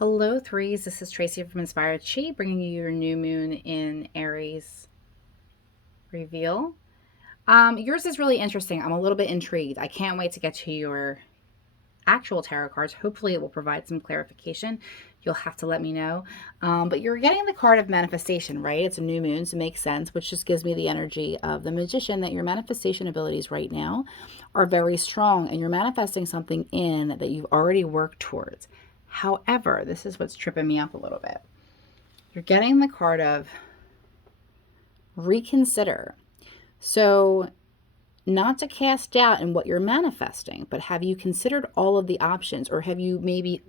Hello, threes. This is Tracy from Inspired Chi, bringing you your new moon in Aries reveal. Yours is really interesting. I'm a little bit intrigued. I can't wait to get to your actual tarot cards. Hopefully, it will provide some clarification. You'll have to let me know. But you're getting the card of manifestation, right? It's a new moon, so it makes sense, which just gives me the energy of the magician that your manifestation abilities right now are very strong and you're manifesting something in that you've already worked towards. However, this is what's tripping me up a little bit. You're getting the card of reconsider. So, not to cast doubt in what you're manifesting, but have you considered all of the options, or have you maybe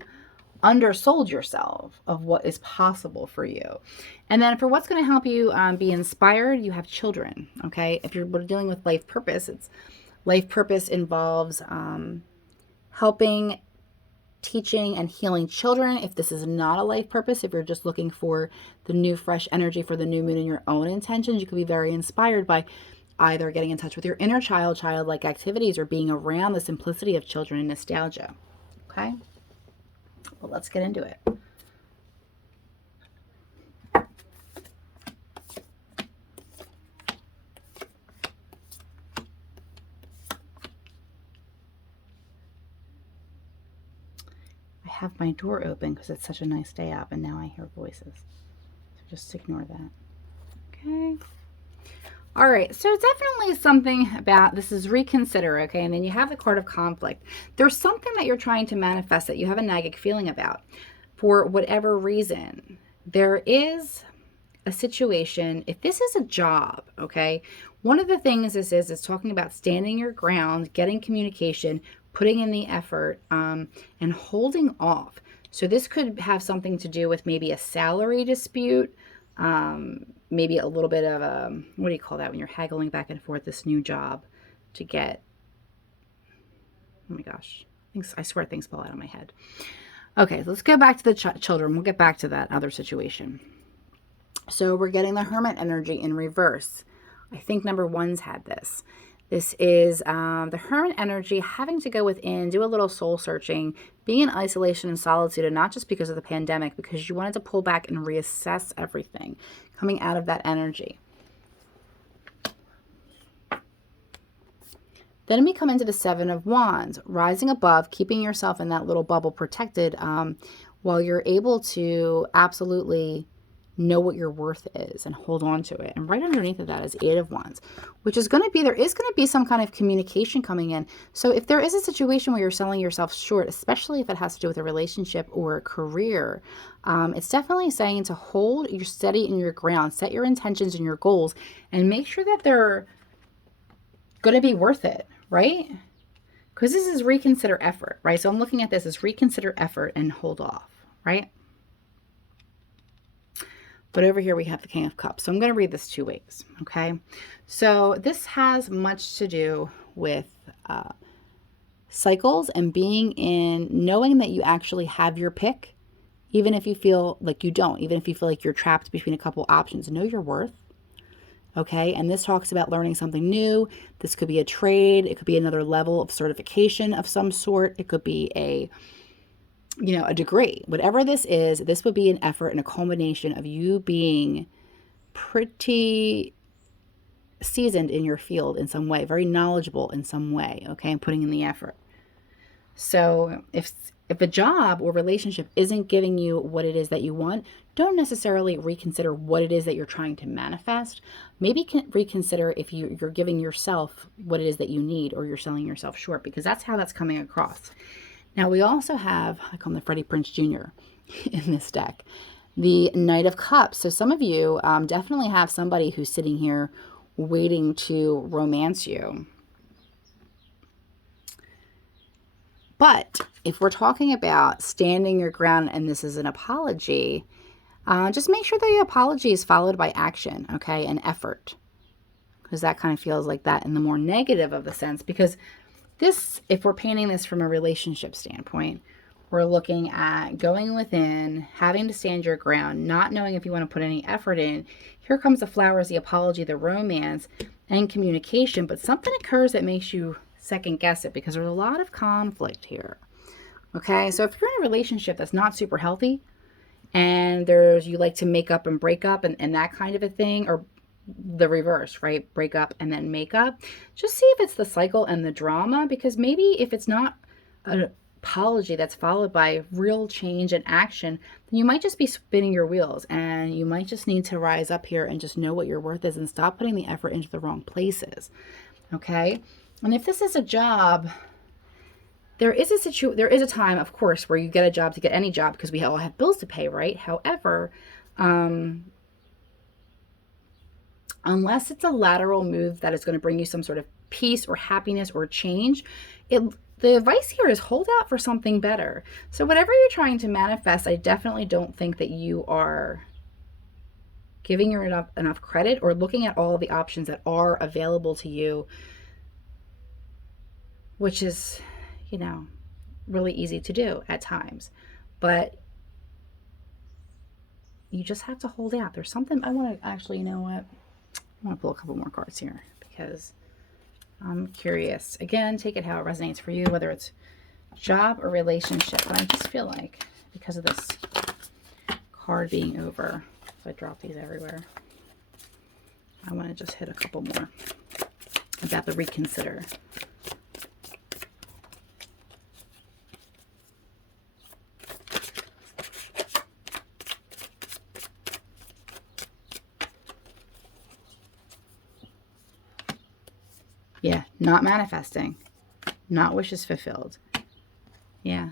undersold yourself of what is possible for you? And then for what's going to help you be inspired, you have children. Okay, if you're dealing with life purpose, it's life purpose involves helping, teaching, and healing children. If this is not a life purpose, if you're just looking for the new fresh energy for the new moon and your own intentions, you could be very inspired by either getting in touch with your inner child, childlike activities, or being around the simplicity of children and nostalgia. Okay, well, let's get into it. I have my door open because it's such a nice day out, and now I hear voices. So just ignore that. Okay. All right, so definitely something about this is reconsider, okay? And then you have the card of conflict. There's something that you're trying to manifest that you have a nagging feeling about for whatever reason. There is a situation, if this is a job, okay? One of the things this is talking about standing your ground, getting communication, putting in the effort, and holding off. So this could have something to do with maybe a salary dispute, maybe a little bit of a, what do you call that when you're haggling back and forth this new job to get, oh my gosh, I swear things fall out of my head. Okay, let's go back to the children. We'll get back to that other situation. So we're getting the Hermit energy in reverse. I think number one's had this. This is the Hermit energy having to go within, do a little soul searching, being in isolation and solitude, and not just because of the pandemic, because you wanted to pull back and reassess everything coming out of that energy. Then we come into the Seven of Wands, rising above, keeping yourself in that little bubble protected while you're able to absolutely know what your worth is and hold on to it. And right underneath of that is Eight of Wands, which is going to be, there is going to be some kind of communication coming in. So if there is a situation where you're selling yourself short, especially if it has to do with a relationship or a career, it's definitely saying to hold your steady in your ground, set your intentions and your goals, and make sure that they're going to be worth it, right? Because this is reconsider effort, right? So I'm looking at this as reconsider effort and hold off, right? But over here we have the King of Cups. So I'm going to read this two ways, okay? So this has much to do with cycles and being in, knowing that you actually have your pick, even if you feel like you don't, even if you feel like you're trapped between a couple options. Know your worth, okay? And this talks about learning something new. This could be a trade. It could be another level of certification of some sort. It could be a degree. Whatever this is, this would be an effort and a culmination of you being pretty seasoned in your field in some way, very knowledgeable in some way, okay, and putting in the effort. So if a job or relationship isn't giving you what it is that you want, don't necessarily reconsider what it is that you're trying to manifest. Maybe reconsider if you're giving yourself what it is that you need, or you're selling yourself short, because that's how that's coming across. Now, we also have, I call him the Freddie Prinze Jr. in this deck, the Knight of Cups. So some of you definitely have somebody who's sitting here waiting to romance you. But if we're talking about standing your ground and this is an apology, just make sure the apology is followed by action, okay, and effort. Because that kind of feels like that in the more negative of the sense, because this, if we're painting this from a relationship standpoint, we're looking at going within, having to stand your ground, not knowing if you want to put any effort in. Here comes the flowers, the apology, the romance, and communication. But something occurs that makes you second guess it, because there's a lot of conflict here. Okay, so if you're in a relationship that's not super healthy, and there's you like to make up and break up and that kind of a thing, or the reverse, right? Break up and then make up. Just see if it's the cycle and the drama, because maybe if it's not an apology that's followed by real change and action, then you might just be spinning your wheels, and you might just need to rise up here and just know what your worth is and stop putting the effort into the wrong places. Okay? And if this is a job, there is a time, of course, where you get a job to get any job because we all have bills to pay, right? However, um, unless it's a lateral move that is going to bring you some sort of peace or happiness or change, it the advice here is hold out for something better. So whatever you're trying to manifest, I definitely don't think that you are giving your enough credit or looking at all the options that are available to you, which is, you know, really easy to do at times. But you just have to hold out. There's something I want to actually, you know what? I want to pull a couple more cards here because I'm curious. Again, take it how it resonates for you, whether it's job or relationship. And I just feel like because of this card being over, if I drop these everywhere, I want to just hit a couple more about the reconsider. Yeah, not manifesting, not wishes fulfilled. Yeah,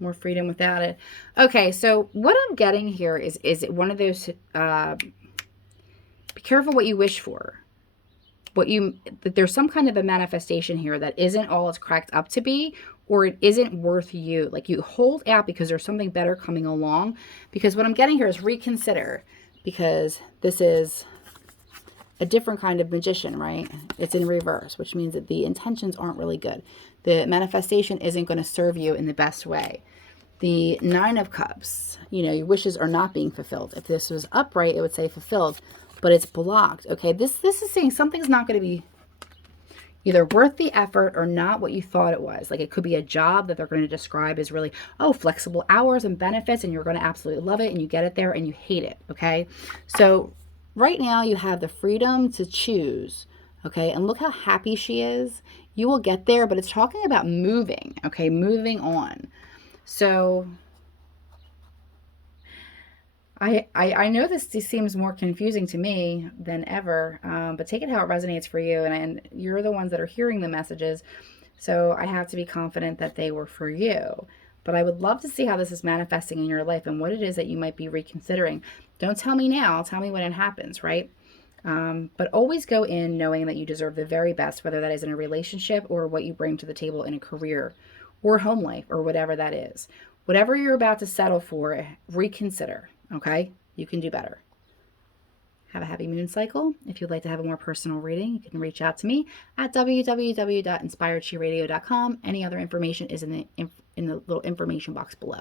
more freedom without it. Okay, so what I'm getting here is it one of those, be careful what you wish for. That there's some kind of a manifestation here that isn't all it's cracked up to be, or it isn't worth you. Like you hold out because there's something better coming along. Because what I'm getting here is reconsider, because this is a different kind of magician, right? It's in reverse, which means that the intentions aren't really good. The manifestation isn't going to serve you in the best way. The Nine of Cups, your wishes are not being fulfilled. If this was upright, it would say fulfilled, but it's blocked. Okay, this is saying something's not going to be either worth the effort or not what you thought it was. Like it could be a job that they're going to describe as really, flexible hours and benefits, and you're going to absolutely love it, and you get it there and you hate it. Okay, so right now you have the freedom to choose. Okay, and look how happy she is. You will get there, but it's talking about moving. Okay, moving on. So I know this seems more confusing to me than ever, but take it how it resonates for you. And you're the ones that are hearing the messages. So I have to be confident that they were for you. But I would love to see how this is manifesting in your life and what it is that you might be reconsidering. Don't tell me now. Tell me when it happens, right? But always go in knowing that you deserve the very best, whether that is in a relationship or what you bring to the table in a career or home life or whatever that is. Whatever you're about to settle for, reconsider, okay? You can do better. Have a happy moon cycle. If you'd like to have a more personal reading, you can reach out to me at www.inspiredshe.radio.com. Any other information is in the little information box below.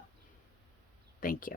Thank you.